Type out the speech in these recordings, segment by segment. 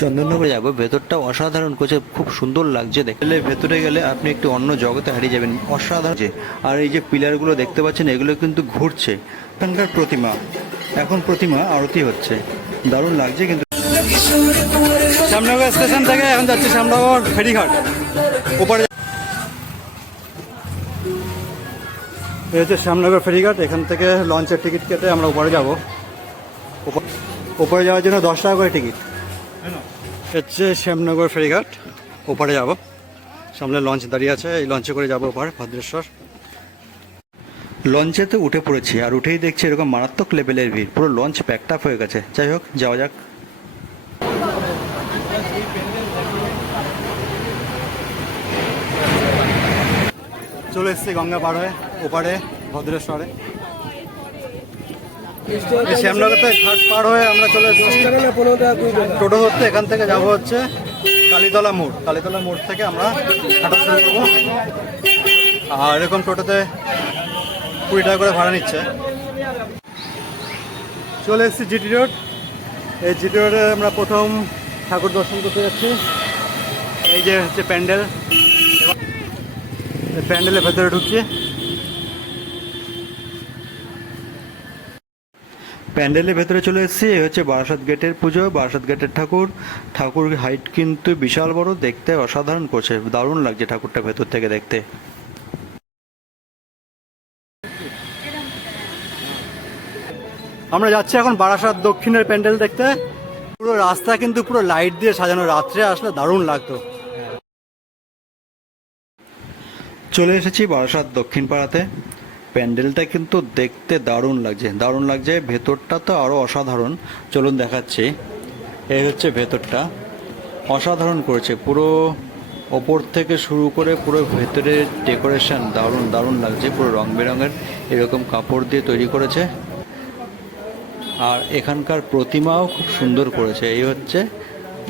চন্দননগরে যাবো, ভেতরটা অসাধারণ করছে, খুব সুন্দর লাগছে দেখতে। ভেতরে গেলে আপনি একটু অন্য জগতে হারিয়ে যাবেন, অসাধারণ। আর এই যে পিলারগুলো দেখতে পাচ্ছেন, এগুলো কিন্তু ঘুরছে। এখানকার প্রতিমা, এখন প্রতিমা আরতি হচ্ছে, দারুণ লাগছে। কিন্তু শ্যামনগর স্টেশন থেকে এখন যাচ্ছে শ্যামনগর ফেরিঘাট ওপারে। এই হচ্ছে শ্যামনগর ফেরিঘাট। এখান থেকে লঞ্চের টিকিট কেটে আমরা ওপারে যাব। ওপারে যাওয়ার জন্য 10 টাকা করে টিকিট। হচ্ছে শ্যামনগর ফেরিঘাট, ওপারে যাব। সামনে লঞ্চ দাঁড়িয়ে আছে, এই লঞ্চে করে যাবো ওপারে ভদ্রেশ্বর। লঞ্চেতে উঠে পড়েছি, আর উঠেই দেখছি এরকম মারাত্মক লেভেলের ভিড়, পুরো লঞ্চ প্যাকড আপ হয়ে গেছে। যাই হোক, যাওয়া যাক। চলে এসেছি গঙ্গা পার হয়ে ওপারে ভদ্রেশ্বরে। শ্যামনগর থেকে ঘাট পার হয়ে আমরা চলে এসেছি টোটো ধরতে। এখান থেকে যাব হচ্ছে কালীতলা মোড়। কালীতলা মোড় থেকে আমরা হাঁটা শুরু করবো। আর এরকম টোটোতে 20 টাকা করে ভাড়া নিচ্ছে। চলে এসেছি জিটি রোড। এই জিটি রোডে আমরা প্রথম ঠাকুর দর্শন করতে যাচ্ছি। এই যে হচ্ছে প্যান্ডেল, প্যান্ডেলের ভেতরে ঢুকছি। প্যান্ডেলের ভেতরে চলে এসেছি। এই হচ্ছে বারাসাত গেটের পুজো, বারাসাত গেটের ঠাকুর। ঠাকুর হাইট কিন্তু বিশাল বড়, দেখতে অসাধারণ করছে, দারুণ লাগছে ঠাকুরটা ভেতর থেকে দেখতে। আমরা যাচ্ছি এখন বারাসাত দক্ষিণের প্যান্ডেল দেখতে। পুরো রাস্তা কিন্তু পুরো লাইট দিয়ে সাজানো, রাত্রে আসলে দারুণ লাগতো। চলে এসেছি বারাসাত দক্ষিণ পাড়াতে। প্যান্ডেলটা কিন্তু দেখতে দারুণ লাগছে, দারুণ লাগছে। ভেতরটা তো আরও অসাধারণ, চলুন দেখাচ্ছি। এই হচ্ছে ভেতরটা, অসাধারণ করেছে পুরো, ওপর থেকে শুরু করে পুরো ভেতরের ডেকোরেশন দারুণ দারুণ লাগছে। পুরো রং বেরঙের এরকম কাপড় দিয়ে তৈরি করেছে। আর এখানকার প্রতিমাও খুব সুন্দর করেছে। এই হচ্ছে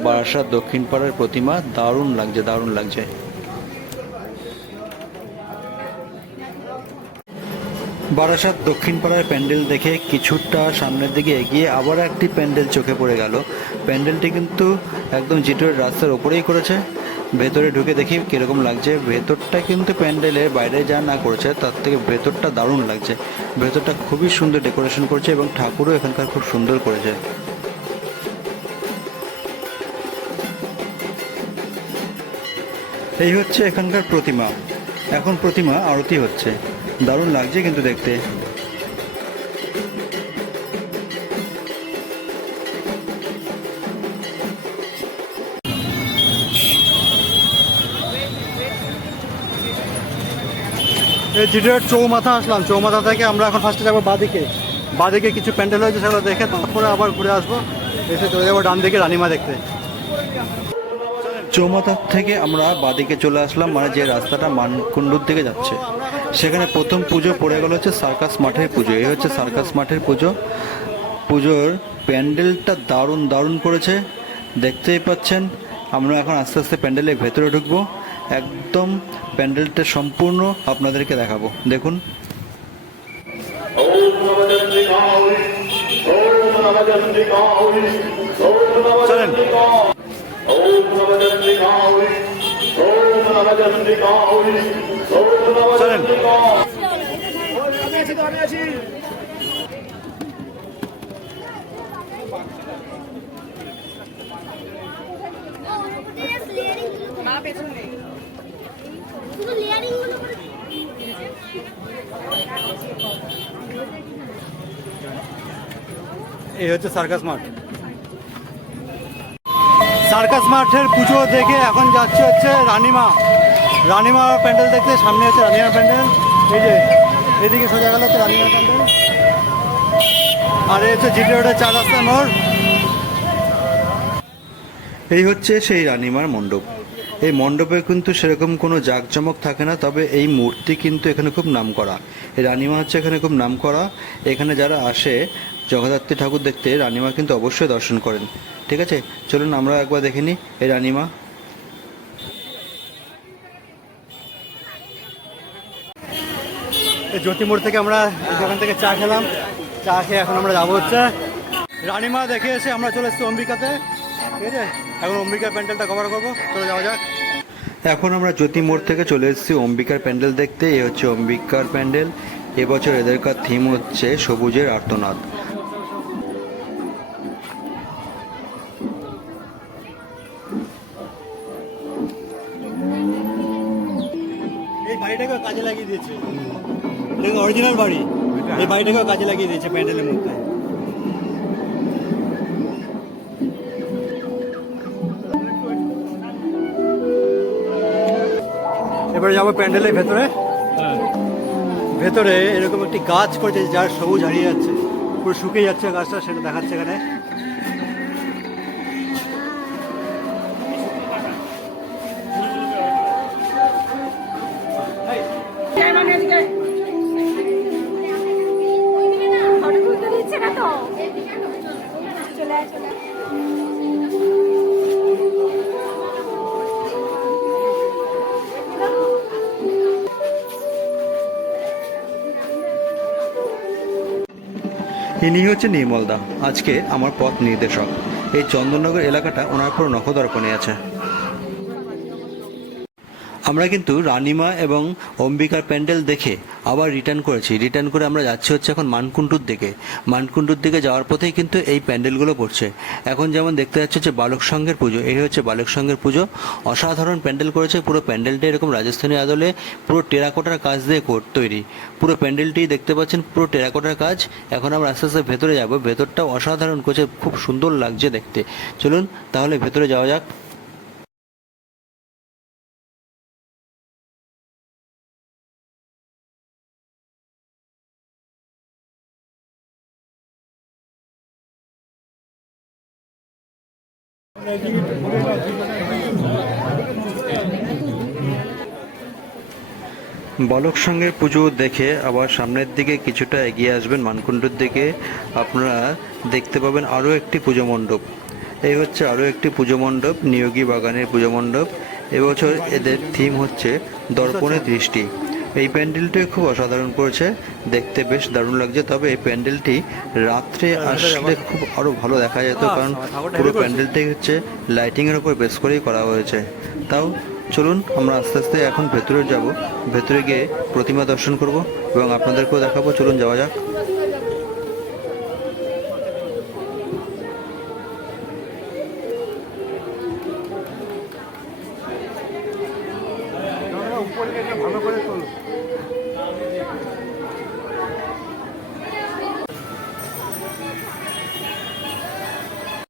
বারাসাত দক্ষিণ পাড়ার প্রতিমা, দারুণ লাগছে, দারুণ লাগছে। বারাসাত দক্ষিণ পাড়ার প্যান্ডেল দেখে কিছুটা সামনের দিকে এগিয়ে আবার একটি প্যান্ডেল চোখে পড়ে গেল। প্যান্ডেলটি কিন্তু একদম জিটোর রাস্তার ওপরেই করেছে। ভেতরে ঢুকে দেখি কীরকম লাগছে। ভেতরটা কিন্তু প্যান্ডেলের বাইরে যা না করেছে তার থেকে ভেতরটা দারুণ লাগছে। ভেতরটা খুবই সুন্দর ডেকোরেশন করছে এবং ঠাকুরও এখানকার খুব সুন্দর করেছে। এই হচ্ছে এখানকার প্রতিমা, এখন প্রতিমা আরতি হচ্ছে, দারুণ লাগছে কিন্তু দেখতে। এই জিটোর চৌমাথা আসলাম। চৌমাথা থেকে আমরা এখন ফার্স্টে যাবো বাঁদিকে। বাঁদিকে কিছু প্যান্ডেল হয়েছে সেগুলো দেখে তারপরে আবার ঘুরে আসবো, এসে চলে যাবো ডান দিকে রানিমা দেখতে। চৌমাথা থেকে আমরা বাঁদিকে চলে আসলাম, মানে যে রাস্তাটা মানকুণ্ডুর দিকে যাচ্ছে। সেখানে প্রথম পুজো পড়ে গেল হচ্ছে সার্কাস মাঠের পুজো। এই হচ্ছে সার্কাস মাঠের পুজো। পুজোর প্যান্ডেলটা দারুণ দারুণ করেছে, দেখতেই পাচ্ছেন। আমরা এখন আস্তে আস্তে প্যান্ডেলের ভেতরে ঢুকবো, একদম প্যান্ডেলটা সম্পূর্ণ আপনাদেরকে দেখাবো, দেখুন। চলেন। চলেন। এই হচ্ছে সার্কাস মাঠ। সার্কাস মাঠের পুজো দেখে এখন যাচ্ছে হচ্ছে রানিমা। রানিমা প্যান্ডেল দেখতে, সামনে হচ্ছে রানিমা প্যান্ডেল। এই যে এদিকে সোজা গেল হচ্ছে রানিমা প্যান্ডেল। আর এই হচ্ছে জিটি রোডের 4 রাস্তার মোড়। এই হচ্ছে সেই রানিমার মণ্ডপ। এই মণ্ডপে কিন্তু সেরকম কোনো জাঁকজমক থাকে না, তবে এই মূর্তি কিন্তু এখানে খুব নামকরা। এই রানিমা হচ্ছে এখানে খুব নামকরা। এখানে যারা আসে জগদ্ধাত্রী ঠাকুর দেখতে, রানিমা কিন্তু অবশ্যই দর্শন করেন। ঠিক আছে, চলুন আমরা একবার দেখে নিই এই রানিমা। এই জ্যোতিমোড় থেকে আমরা সেখান থেকে চা খেলাম, চা খেয়ে এখন আমরা যাবো হচ্ছে রানীমা দেখে এসে আমরা চলে এসেছি অম্বিকাতে। ঠিক আছে, এখন অম্বিকার প্যান্ডেলটা কভার করবো, চলে যাওয়া যাক। এখন আমরা জ্যোতি মোড় থেকে চলে এসেছি অম্বিকার প্যান্ডেল দেখতে। এই হচ্ছে অম্বিকার প্যান্ডেল। এবছর এদেরকার থিম হচ্ছে সবুজের আর্তনাদ। এই বাড়িটাকেও কাজে লাগিয়ে দিয়েছে, অরিজিনাল বাড়ি। এই বাড়িটাকেও কাজে লাগিয়ে দিয়েছে প্যান্ডেলের মধ্যে। এবারে যাবো প্যান্ডেলের ভেতরে। ভেতরে এরকম একটি গাছ করেছে যার সবুজ হারিয়ে যাচ্ছে, পুরো শুকিয়ে যাচ্ছে গাছটা, সেটা দেখাচ্ছে এখানে। ইনি হচ্ছে নির্মল দা, আজকে আমার পথ নির্দেশক। এই চন্দননগর এলাকাটা ওনার পুরো নখদর্পণে আছে। আমরা কিন্তু রানীমা এবং অম্বিকার প্যান্ডেল দেখে আবার রিটার্ন করেছি। রিটার্ন করে আমরা যাচ্ছি হচ্ছে এখন মানকুণ্ডুর দিকে। মানকুণ্ডুর দিকে যাওয়ার পথেই কিন্তু এই প্যান্ডেলগুলো পড়ছে। এখন যেমন দেখতে যাচ্ছে যে বালক সংঘের পুজো, এই হচ্ছে বালক সংঘের পুজো। অসাধারণ প্যান্ডেল করেছে। পুরো প্যান্ডেলটা এরকম রাজস্থানী আদলে পুরো টেরাকোটার কাজ দিয়ে তৈরি। পুরো প্যান্ডেলটি দেখতে পাচ্ছেন, পুরো টেরাকোটার কাজ। এখন আমরা আস্তে আস্তে ভেতরে যাব। ভেতরটাও অসাধারণ করেছে, খুব সুন্দর লাগছে দেখতে। চলুন তাহলে ভেতরে যাওয়া যাক। বালক সংঘের পুজো দেখে আবার সামনের দিকে কিছুটা এগিয়ে আসবেন মানকুণ্ডুর দিকে, আপনারা দেখতে পাবেন আরও একটি পুজো মণ্ডপ। এই হচ্ছে আরও একটি পুজো মণ্ডপ, নিয়োগী বাগানের পুজো মণ্ডপ। এবছর এদের থিম হচ্ছে দর্পণে দৃষ্টি। এই প্যান্ডেলটি খুব অসাধারণ করেছে, দেখতে বেশ দারুণ লাগছে। তবে এই প্যান্ডেলটি রাত্রে আসলে খুব আরও ভালো দেখা যেত, কারণ পুরো প্যান্ডেলটি হচ্ছে লাইটিংয়ের উপর বেস করেই করা হয়েছে। তাও চলুন আমরা আস্তে আস্তে এখন ভেতরে যাব। ভেতরে গিয়ে প্রতিমা দর্শন করব এবং আপনাদেরকেও দেখাবো। চলুন যাওয়া যাক।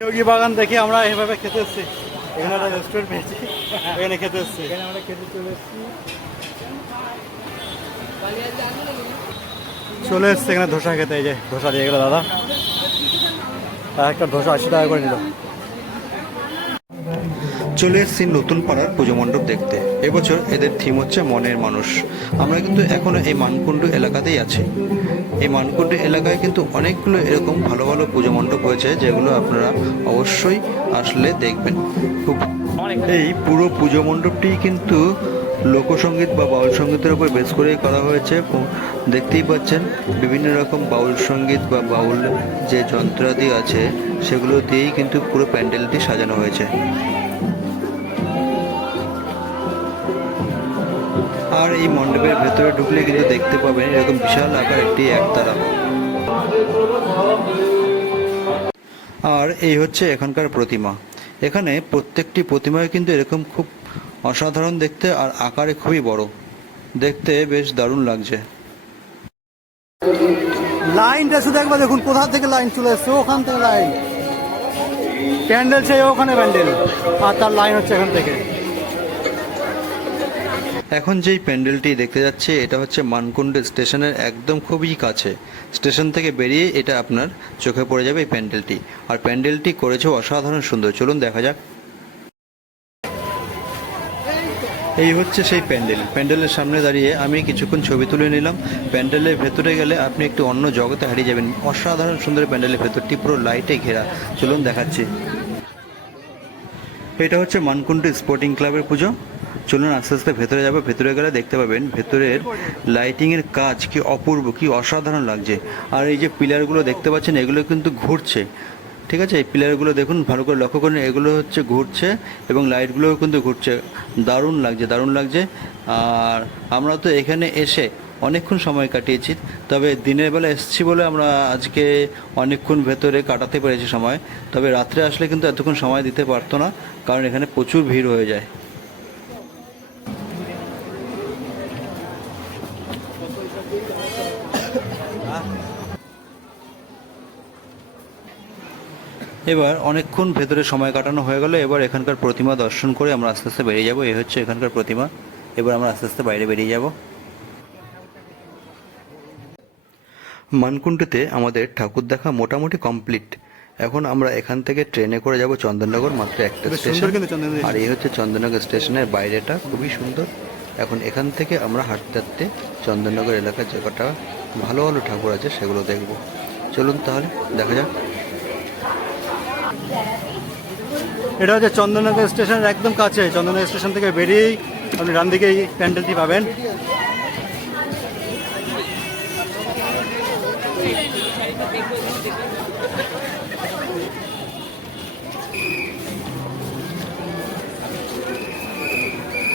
নিয়োগী বাগান দেখে আমরা এভাবে খেতে এসেছি। এখানে একটা রেস্টুরেন্ট পেয়েছি, এখানে খেতে এসেছি। এখানে আমরা খেতে চলে এসছি এখানে ধোসা খেতে। এই যে ধোসা দিয়ে গেলো দাদা, একটা ধোসা 80 টাকা করে নিল। চলে এসেছি নতুন পাড়ার পুজো মণ্ডপ দেখতে। এবছর এদের থিম হচ্ছে মনের মানুষ। আমরা কিন্তু এখনো এই মানকুণ্ডু এলাকাতেই আছি। এই মানকুণ্ডু এলাকায় কিন্তু অনেকগুলো এরকম ভালো ভালো পুজো মণ্ডপ হয়েছে, যেগুলো আপনারা অবশ্যই আসলে দেখবেন। খুব এই পুরো পুজো মণ্ডপটি কিন্তু লোকসঙ্গীত বা বাউল সঙ্গীতের উপর বেস করে করা হয়েছে। দেখতেই পাচ্ছেন বিভিন্ন রকম বাউল সঙ্গীত বা বাউল যে যন্ত্রাদি আছে সেগুলো দিয়েই কিন্তু পুরো প্যান্ডেলটি সাজানো হয়েছে। আর এই মণ্ডপের ভেতরে ঢুকলে কিন্তু দেখতে পাবেন এরকম বিশাল আকার একটি একতারা। আর এই হচ্ছে এখানকার প্রতিমা। এখানে প্রত্যেকটি প্রতিমায় কিন্তু এরকম খুব অসাধারণ দেখতে, আর আকারে খুবই বড়, দেখতে বেশ দারুণ লাগছে। লাইনটা শুধু একবার দেখুন, কোথা থেকে লাইন চলে এসছে, ওখান থেকে লাইন। প্যান্ডেল সেই ওখানে প্যান্ডেল, আর তার লাইন হচ্ছে এখান থেকে। এখন যেই প্যান্ডেলটি দেখতে যাচ্ছে এটা হচ্ছে মানকুণ্ডু স্টেশনের একদম খুবই কাছে। স্টেশন থেকে বেরিয়ে এটা আপনার চোখে পড়ে যাবে এই প্যান্ডেলটি। আর প্যান্ডেলটি করেছে অসাধারণ সুন্দর। চলুন দেখা যাক। এই হচ্ছে সেই প্যান্ডেল। প্যান্ডেলের সামনে দাঁড়িয়ে আমি কিছুক্ষণ ছবি তুলে নিলাম। প্যান্ডেলের ভেতরে গেলে আপনি একটু অন্য জগতে হারিয়ে যাবেন। অসাধারণ সুন্দর প্যান্ডেলের ভেতরটি পুরো লাইটে ঘেরা। চলুন দেখাচ্ছি। এটা হচ্ছে মানকুণ্ডু স্পোর্টিং ক্লাবের পুজো। চলুন আস্তে আস্তে ভেতরে যাবো। ভেতরে গেলে দেখতে পাবেন ভেতরের লাইটিংয়ের কাজ কি অপূর্ব, কি অসাধারণ লাগছে। আর এই যে পিলারগুলো দেখতে পাচ্ছেন এগুলো কিন্তু ঘুরছে, ঠিক আছে? এই পিলারগুলো দেখুন, ভালো করে লক্ষ্য করুন, এগুলো হচ্ছে ঘুরছে এবং লাইটগুলোও কিন্তু ঘুরছে। দারুণ লাগছে, দারুণ লাগছে। আর আমরা তো এখানে এসে অনেকক্ষণ সময় কাটিয়েছি, তবে দিনের বেলা এসেছি বলে আমরা আজকে অনেকক্ষণ ভেতরে কাটাতে পেরেছি সময়। তবে রাত্রে আসলে কিন্তু এতক্ষণ সময় দিতে পারতো না, কারণ এখানে প্রচুর ভিড় হয়ে যায়। এবার অনেকক্ষণ ভেতরে সময় কাটানো হয়ে গেল। এবার এখানকার প্রতিমা দর্শন করে আমরা আস্তে আস্তে বেরিয়ে যাব। এই হচ্ছে এখানকার প্রতিমা। এবার আমরা আস্তে আস্তে বাইরে বেরিয়ে যাব। মানকুণ্ডুতে আমাদের ঠাকুর দেখা মোটামুটি কমপ্লিট। এখন আমরা এখান থেকে ট্রেনে করে যাব চন্দননগর, মাত্র একটা বেশ স্টেশন। সুন্দর কিন্তু চন্দননগর। আর এই হচ্ছে চন্দননগর স্টেশনের বাইরেটা, খুবই সুন্দর। এখন এখান থেকে আমরা হাঁটতে হাঁটতে চন্দননগর এলাকার যে কটা ভালো ভালো ঠাকুর আছে সেগুলো দেখব। চলুন তাহলে দেখা যাক। এটা হচ্ছে চন্দননগর স্টেশনের একদম কাছে। চন্দননগর স্টেশন থেকে বেরিয়েই আপনি ডান দিকে এই প্যান্ডেলটি পাবেন।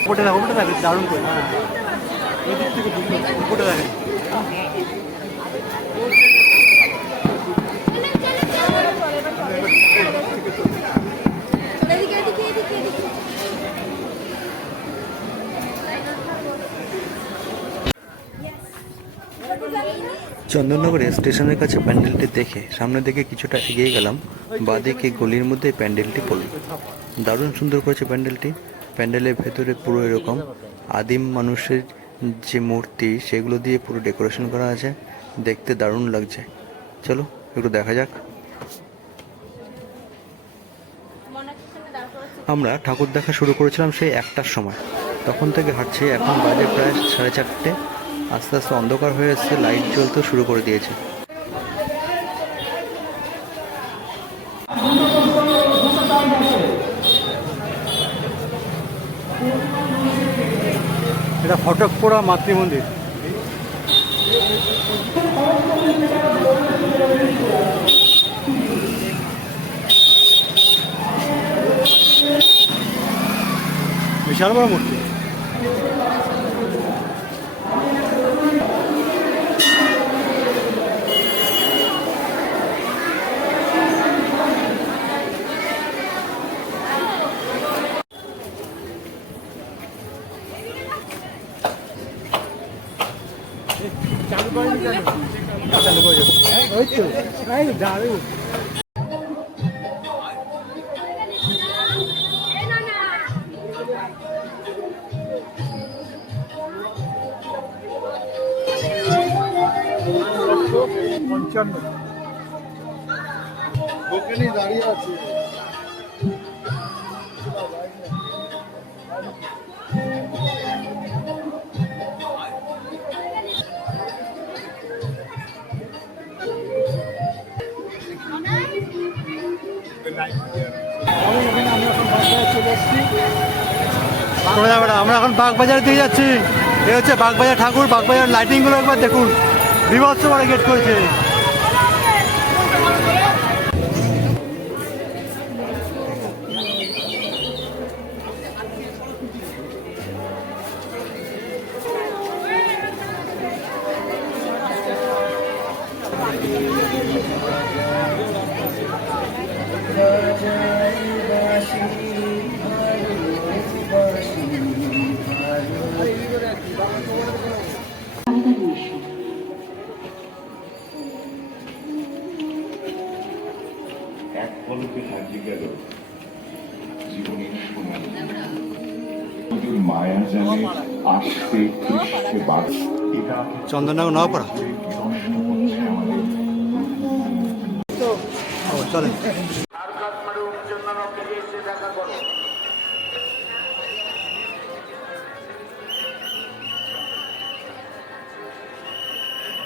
উপরে থাকে দারুণ করে। হ্যাঁ, এই দিক থেকে উপরে থাকে। চন্দননগরের স্টেশনের কাছে প্যান্ডেলটি দেখে সামনে দিকে কিছুটা এগিয়ে গেলাম। বাঁদিকে গলির মধ্যে প্যান্ডেলটি পড়ল। দারুণ সুন্দর করেছে প্যান্ডেলটি। প্যান্ডেলের ভেতরে পুরো এরকম আদিম মানুষের যে মূর্তি সেগুলো দিয়ে পুরো ডেকোরেশন করা আছে, দেখতে দারুণ লাগছে। চলো একটু দেখা যাক। আমরা ঠাকুর দেখা শুরু করেছিলাম সেই 1টার সময়, তখন থেকে হাঁটছি। এখন বাজে প্রায় 4:30। আস্তে আস্তে অন্ধকার হয়ে এসছে, লাইট জ্বলতে শুরু করে দিয়েছে। এটা ফটকপুরা মাতৃ মন্দির। বিশাল বড় মূর্তি। চালু করে দেবো। ওই তো দারুণ। দোকানে দাঁড়িয়ে আছে। আমরা এখন বাগবাজারের দিকে যাচ্ছি। এ হচ্ছে বাগবাজার ঠাকুর। বাগবাজার লাইটিংগুলো একবার দেখুন, বিভৎস করে গেট করেছে। এক পলকে হারিয়ে গেল জীবনের সোনালী নদীর মায়া জালে আসতে কৃষ্ণে বাদ। এটা চন্দননগর নওপাড়া। হচ্ছে আমাদের চলেন।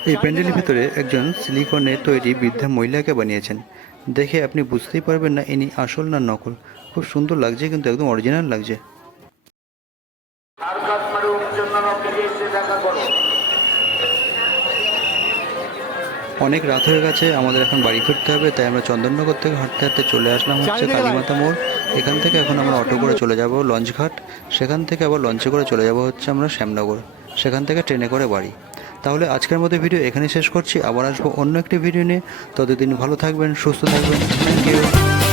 এই প্যান্ডেলের ভিতরে একজন সিলিকনে তৈরি বৃদ্ধা মহিলাকে বানিয়েছেন। দেখে আপনি বুঝতেই পারবেন না ইনি আসল না নকল। খুব সুন্দর লাগছে, কিন্তু একদম অরিজিনাল লাগছে। অনেক রাত হয়ে গেছে, আমাদের এখন বাড়ি ফিরতে হবে, তাই আমরা চন্দননগর থেকে হাঁটতে হাঁটতে চলে আসলাম হচ্ছে চারিদিকে কালীমাতা মোড়। এখান থেকে এখন আমরা অটো করে চলে যাব লঞ্চঘাট, সেখান থেকে আবার লঞ্চে করে চলে যাব হচ্ছে আমরা শ্যামনগর, সেখান থেকে ট্রেনে করে বাড়ি। তাহলে আজকের মতো ভিডিও এখানেই শেষ করছি, আবার আসবো অন্য একটি ভিডিও নিয়ে। ততদিন ভালো থাকবেন, সুস্থ থাকবেন, থ্যাংক ইউ।